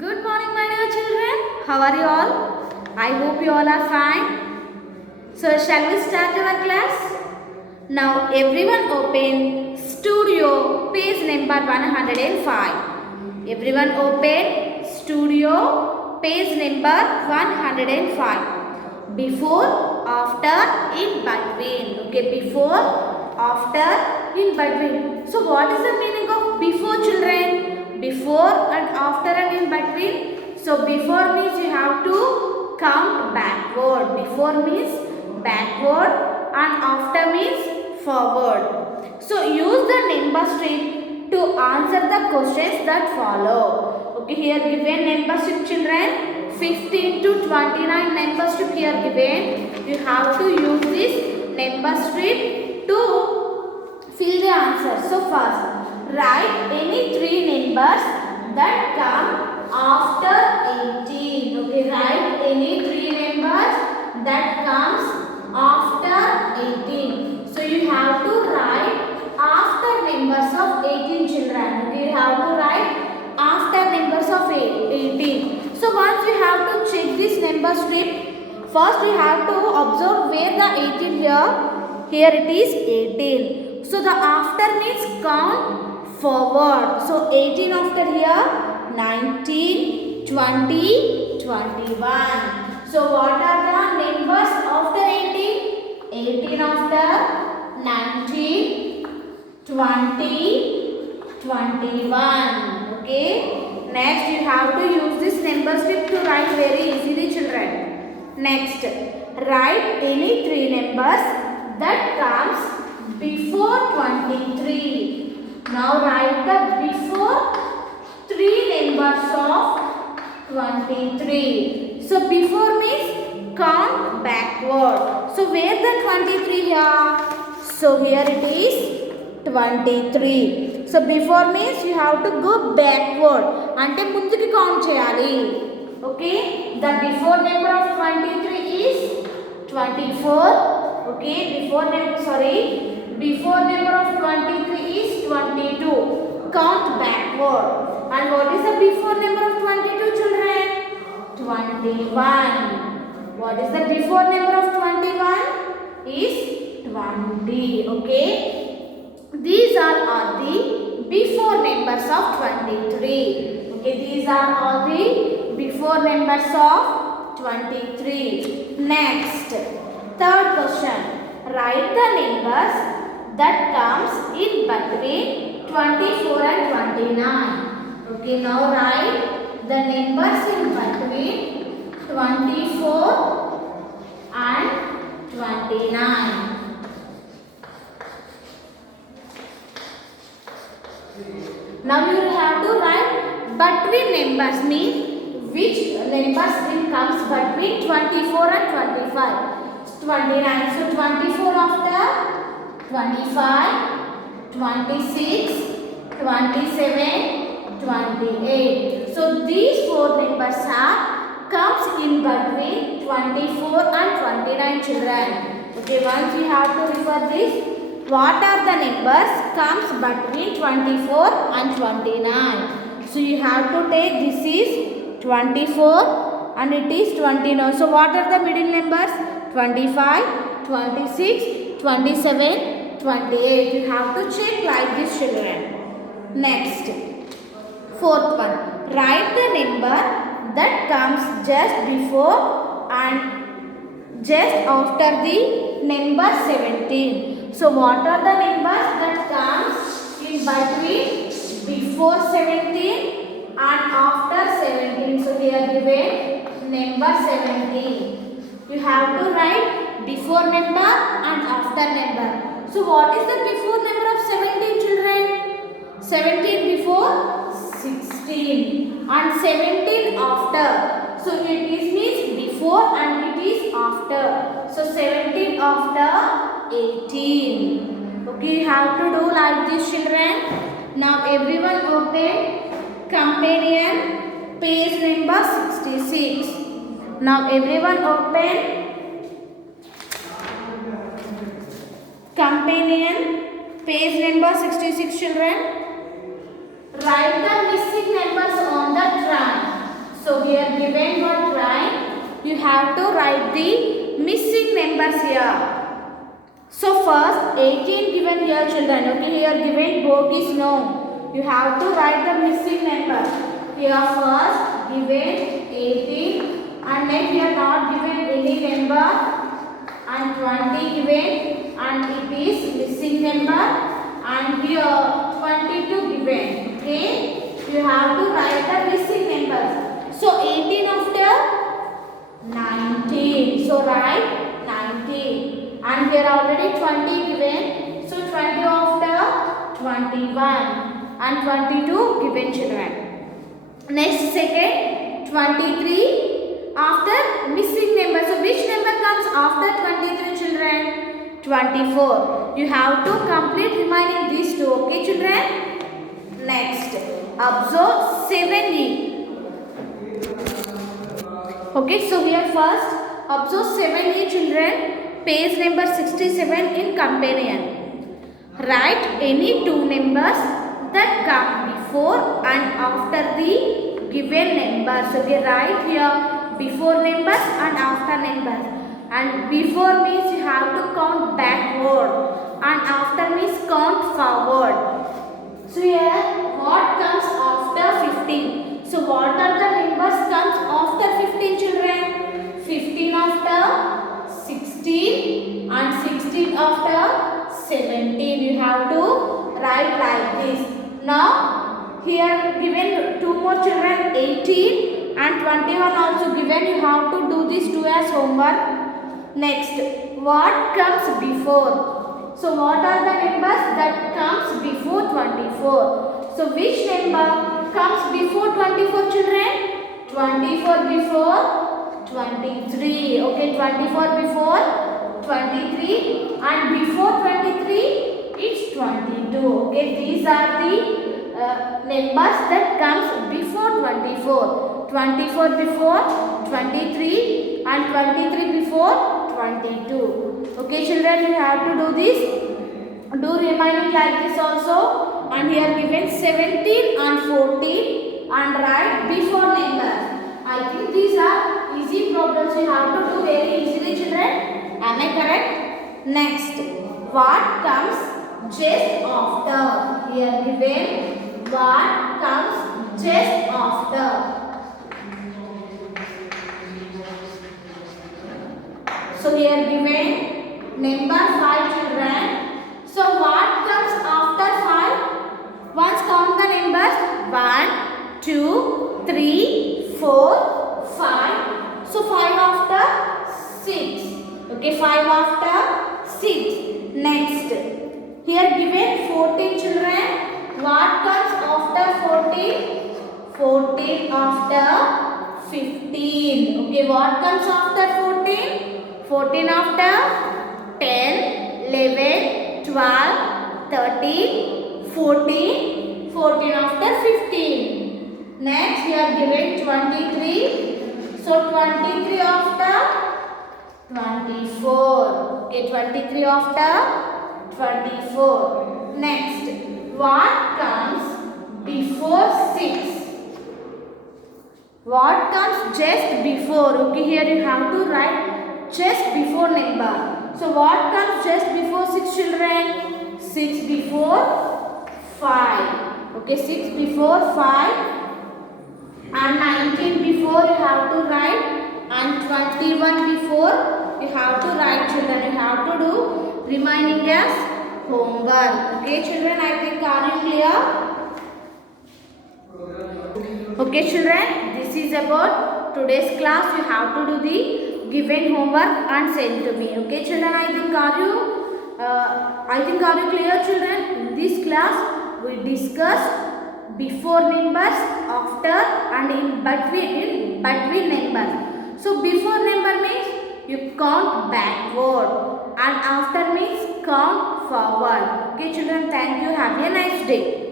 Good morning, my dear children. How are you all? I hope you all are fine. So, shall we start our class? Now, everyone open Studio, page number 105. Everyone open Studio, page number 105. Before, after, in between. Okay, before, after, in between. So, what is the meaning of before, children? Before and after and in between. So before means you have to count backward. Before means backward and after means forward. So use the number strip to answer the questions that follow. Okay, here given number strip, children. 15 to 29 number strip here given. You have to use this number strip to fill the answer. So first, write any three numbers that come after 18. Okay, write any three numbers that comes after 18. So you have to write after numbers of 18, children. Okay, you have to write after numbers of 18. So once you have to check this number strip, first we have to observe where the 18 here. Here it is 18. So the after means count forward. So 18 after here, 19, 20, 21. So what are the numbers after 18? 18 after 19, 20, 21. Okay. Next you have to use this number strip to write very easily, children. Next, write any three numbers that comes before 23. Now write the before three numbers of 23. So before means count backward. So where the 23 here? So here it is 23. So before means you have to go backward. Ante munduki count cheyali. Okay. The before number of 23 is 24. Okay. Before number of 23 is 22. Count backward. And what is the before number of 22, children? 21. What is the before number of 21? Is 20. Okay. These are the before numbers of 23. Okay. These are all the before numbers of 23. Next. Third question. Write the numbers that comes in between 24 and 29. Okay, now write the numbers in between 24 and 29. Now you have to write between numbers, means which numbers will comes between 24 and 25. 29. So 24 after 25, 26, 27, 28. So these four numbers are comes in between 24 and 29, children. Okay, once you have to refer this. What are the numbers comes between 24 and 29? So you have to take this is 24 and it is 29. So what are the middle numbers? 25, 26, 27, 28. You have to check like this, children. Next, fourth one. Write the number that comes just before and just after the number 17. So what are the numbers that comes in between before 17 and after 17? So here given number 17. You have to write before number and after number. So what is the before number of 17, children? 17 before 16 and 17 after. So it is means before and it is after. So 17 after 18. Okay, you have to do like this, children. Now everyone open companion page number 66. Now everyone open companion page number 66, children. Write the missing numbers on the trunk. you have to write the missing numbers here. So first 18 given here children. Okay, here given bogies no. You have to write the missing number. Here first given 18 and then here not given any number and 20 given and it is missing number and here 22 given. Okay, you have to write the missing numbers. So 18 after 19. So write 19. And here already 20 given. So 20 after 21 and 22 given children. Next second 23 after missing number. So which number comes after 23 children? 24. You have to complete remaining these two. Okay children. Next observe 7E. Okay, so here first observe 7E children. Page number 67 in companion. Write any two numbers that come before and after the given numbers. So we write here before numbers and after numbers. And before means you have to count backward and after means count forward. So here what comes after 15? So what are the numbers comes after 15 children? 15 after 16 and 16 after 17. You have to write like this. Now here given two more children 18 and 21 also given. You have to do these two as homework. Next what comes before? So what are the numbers that comes before 24? So which number comes before 24 children? 24 before 23. Okay, 24 before 23 and before 23 it's 22. Okay, these are the numbers that comes before 24. 24 before 23 and 23 before 22. Okay children, you have to do this. Do remaining like this also. And here given 17 and 14 and write before numbers. I think these are easy problems. You have to do very easily children. Am I correct? Next, what comes just after? Here given what comes just after. So here given number 5 children. So what comes after 5? Once count the numbers 1, 2, 3, 4, 5. So 5 after 6. Okay, 5 after 6. Next, here given 14 children. What comes after 14? 14 after 15. Okay, what comes after 14? 14 after 10, 11, 12, 13, 14. 14 after 15. Next, we are given 23. So 23 after 24. Okay, 23 after 24. Next, what comes before 6? What comes just before? Okay, here you have to write just before number. So what comes just before 6 children? 6 before 5. Okay, 6 before 5. And 19 before you have to write, and 21 before you have to write children. You have to do remaining as homework. Okay children, I think are you clear? Okay children, this is about today's class. You have to do the given homework and send to me. Okay children, I think are you clear children? In this class we discussed before numbers, after and in between numbers. So before number means you count backward and after means count forward. Okay children, thank you. Have a nice day.